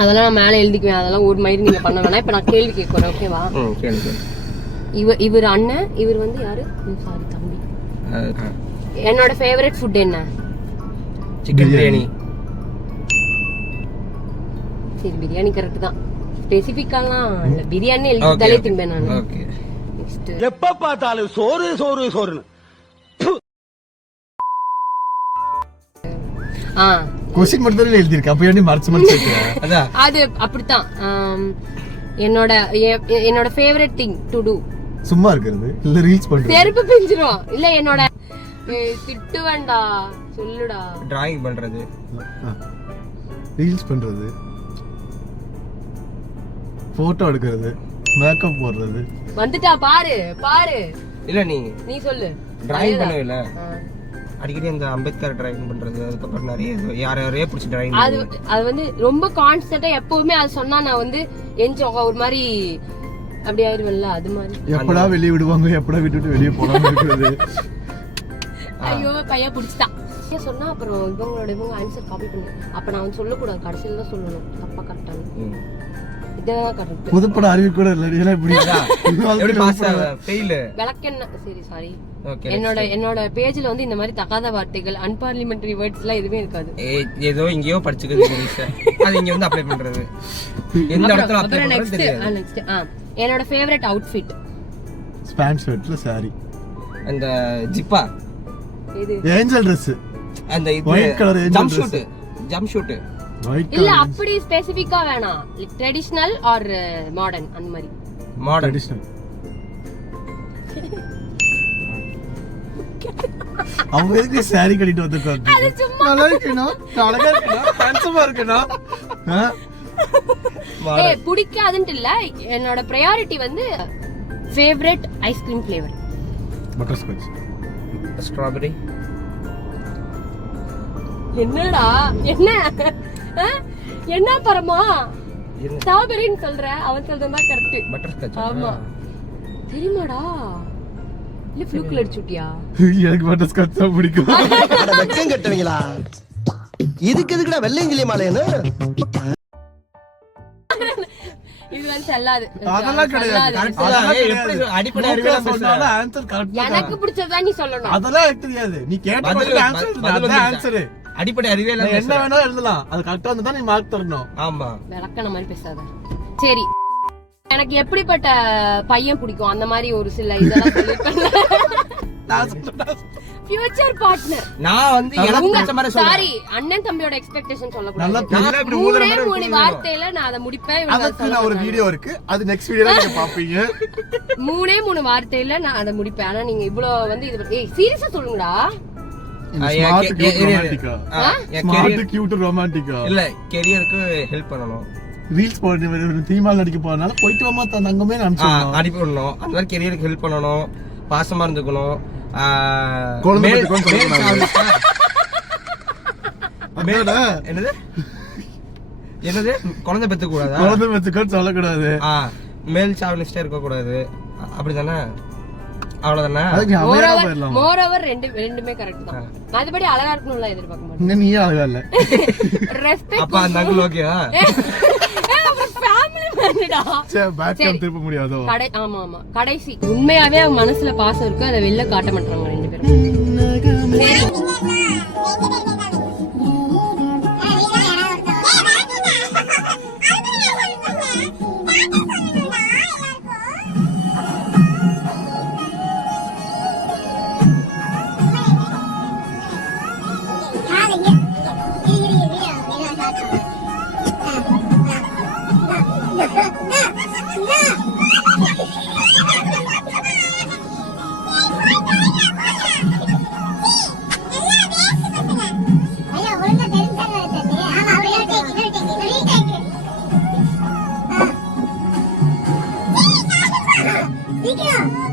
அதெல்லாம் நான் மேலே எழுதிக்குவேன். அதெல்லாம் ஒரு மாதிரி நீங்க பண்ண வேணாம். இப்ப நான் கேள்வி கேட்கிறேன், ஓகேவா? இவர் அண்ணன், இவர் வந்து யாரு? சாரி தம்பி. என்னோட ஃபேவரட் ஃபுட் என்ன? சிக்கன் பிரியாணி. சரி, பிரியாணி கரெக்ட் தான். ஸ்பெசிஃபிக்காலாம் இல்ல, பிரியாணி எழுதிட்டாலே திம்பேன் நான். ஓகே. நெக்ஸ்ட் எப்ப பார்த்தாலும் சோறு சோறு சோறுன்னு. क्वेश्चन மட்டும் எழுதி இருக்கு. அப்ப ஏன் மறைச்சு அதான் அது அப்படிதான். என்னோட ஃபேவரட் திங் டு டு. சும்மா இருக்கிறது இல்ல ரீல்ஸ் பண்றது. செருப்பு பிஞ்சிரும். இல்ல என்னோட திட்டு வேண்டா சொல்லுடா. டிராயிங் பண்றது, ரீல்ஸ் பண்றது, போட்டோ எடுக்கிறது, மேக்கப் போடுறது. வந்துட்டா பாரு பாரு. இல்ல நீ சொல்லு. டிராயிங் பண்ணுவீல, அடிக்கடி அந்த அம்பேத்கர் டிராயிங் பண்றது, அதுக்கப்புறம் நிறைய யாரையே பிடிச்சி டிராயிங். அது வந்து ரொம்ப கான்ஸ்டன்டா எப்பவுமே அது சொன்னா நான் வந்து ஒரு மாதிரி அப்படி ஆயிடுவேன்ல, அது மாதிரி. எப்படா வெளியே விடுவாங்க, எப்படா விட்டுட்டு வெளியே போலாம்னு இருக்குது. ஐயோ பையன் பிடிச்சிட்டான் சொன்னா அப்புறம் இவங்க ஆன்சர் காப்பி பண்ணு. அப்ப நான் வந்து சொல்லக்கூடாது, கடைசியில தான் சொல்லணும். தப்பா கரெக்டான இதான் கரெக்ட். புதுப்பட அறிவு கூட இல்ல. எப்படி பாஸ் ஃபெயில் விளக்கென்ன. சரி சாரி. ஓகே. என்னோட பேஜ்ல வந்து இந்த மாதிரி தகாத வார்த்தைகள், அன்பார்லிமெண்டரி வேர்ட்ஸ் எல்லாம் எதுவுமே இருக்காது. ஏதோ இங்கேயோ படிச்சுக்கிறது, அது இங்க வந்து அப்ளை பண்றது. எந்த இடத்துல அப்ளை பண்றது தெரியாது. நெக்ஸ்ட் என்னோட ஃபேவரட் அவுட்ஃபிட் ஸ்பான் ஷர்ட்ல சாரி, அந்த ஜிப்பா, இது ஏஞ்சல் Dress, அந்த white colour angel jump shoot. இல்ல அப்படி ஸ்பெசிஃபிக்கா வேணாம், லைக் ட்ரெடிஷனல் ஆர் மாடர்ன், அந்த மாதிரி. Modern traditional. அவங்க எதுக்கு சாரி கட்டிட்டு வந்திருக்காங்க? அது சும்மா நல்லா இருக்கணும், அழகா இருக்கணும், ஹேண்ட்ஸமா இருக்கணும். ஏய் பிடிக்காதுன்னு இல்ல, என்னோட பிரையாரிட்டி வந்து favourite ice cream flavour butterscotch, strawberry. என்னடா என்ன பரமா ஸ்ட்ராபெரின்னு சொல்ற? அவன் சொல்றதா கரெக்ட். Butter Scotch. ஆமா தெரியுமாடா? இல்ல ஃப்ளூக்ல அடிச்சுட்டியா? எனக்கு பட்டர் ஸ்காட்ச் தான் பிடிக்கும். அட வெக்கம் கட்டவீங்களா, இதுக்கு எதுக்குடா வெள்ளையங்கிலி மாலைன்னு? இது வந்து செல்லாது. அதெல்லாம் கிடையாது. அடிப்படை அறிவே சொன்னால ஆன்சர் கரெக்ட். எனக்கு பிடிச்சதா நீ சொல்லணும். அதெல்லாம் தெரியாது. நீ கேட்ட பதில் ஆன்சர் அடிப்படை அறிவே என்ன வேணாலும் எழுதலாம். அது கரெக்டா வந்தா நீ மார்க் தரணும். ஆமா, விளக்கன மாதிரி பேசாத. சரி, எனக்கு எப்படிப்பட்ட பையன் பிடிக்கும் அந்த மாதிரி ஒரு சில இதெல்லாம் சொல்லிருக்கேன். Future partner. நான் வந்து எனக்கு பிடிச்ச மாதிரி சொல்றேன். சாரி, அண்ணன் தம்பியோட எக்ஸ்பெக்டேஷன் சொல்லக்கூடாது. நல்லா மூணு வார்த்தையில நான் அத முடிப்பேன். அதுக்கு நான் ஒரு வீடியோ இருக்கு, அது நெக்ஸ்ட் வீடியோல நீங்க பாப்பீங்க. மூணு வார்த்தையில நான் அத முடிப்பேன். ஆனா நீங்க இவ்ளோ வந்து இது ஏய் சீரியஸா சொல்லுங்கடா. இல்ல கெரியருக்கு ஹெல்ப் பண்ணனும். ரீல்ஸ் போடுற தீமால் நடிக்க போறனால போயிட்டு வாமா தங்கமே அனுப்பி விடணும். அந்த மாதிரி கெரியருக்கு ஹெல்ப் பண்ணணும், பாசமா இருந்துக்கணும். என்னது குழந்தை பெத்துக்க கூடாது, குழந்தை பெத்துக்க சொல்லக்கூடாது, மேல் சாவனிஸ்டா இருக்க கூடாது, அப்படிதானே? அவ்வளவுதானே. மோரோவர் ரெண்டுமே கரெக்ட் தான். அதுபடி அழகா இருக்கணும்ல எதிர்பார்க்க மாட்டேன். நீ அழகா இல்ல. ரெஸ்பெக்ட். அப்ப அந்த அங்கிள் ஓகேவா? ஃபேமிலி மேன்டா. சே பேக் கேம் திருப்ப முடியாதோ? ஆமா கடைசி உண்மையாவே அவங்க மனசுல பாசம் இருக்கு, அதை வெளில காட்ட மாட்டாங்க ரெண்டு பேரும். சரி Thank you.